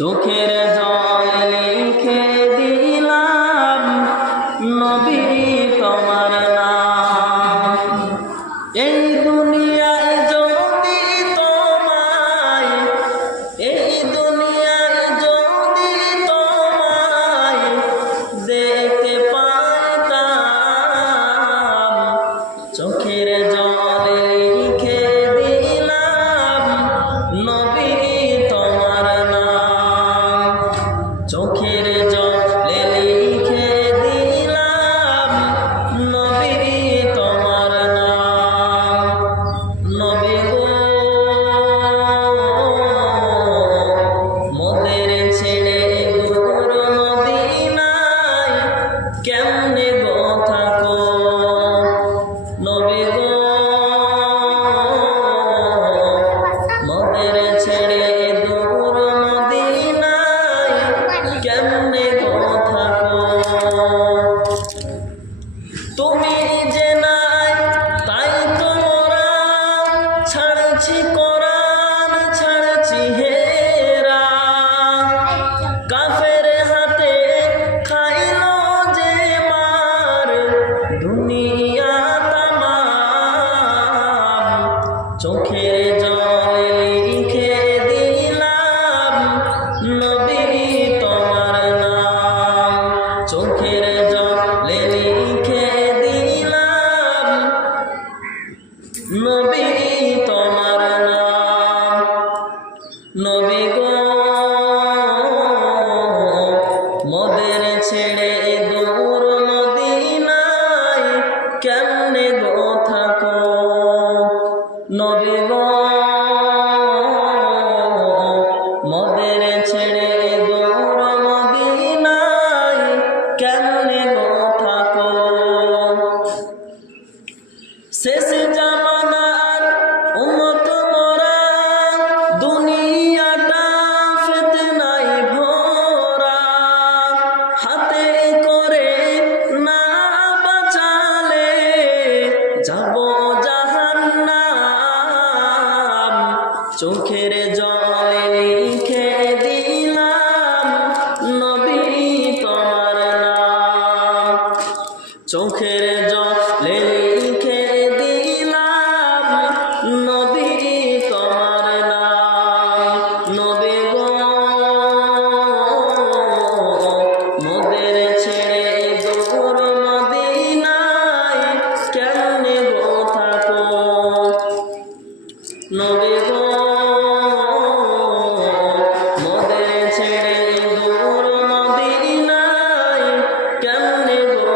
চোখের জল লিখে দিলাম নবী তোমার নাম। এই দুনিয়ায় যদি তোমায়, এই দুনিয়ায় যদি তোমায় দেখতে পাইতাম, চোখের জল লিখে দিলাম নবী তোমার নাম। চোখের জলে লিখে দিলাম নবী তোমার নাম। নবী গো মোদের ছেড়ে দূর মদিনায় কেমনে গো থাকো। নবী গো মোদের ছেড়ে দূর মদিনায় কেমনে গো থাকো। তুমি যে নাই তাই তো মোরা ছাড়ছি কোরআন, ছাড়ছি হেরা। কাফের হাতে খাইলো যে মার দুনিয়া তামাম। চোখের জলে লিখে দিলাম নবী তোমার নাম। চোখের জলে লিখে দিলাম নবী তোমার নাম। নবী গো মোদের ছেড়ে দূর মদিনায় কেমনে গো থাকো। নবী গো মোদের ছেড়ে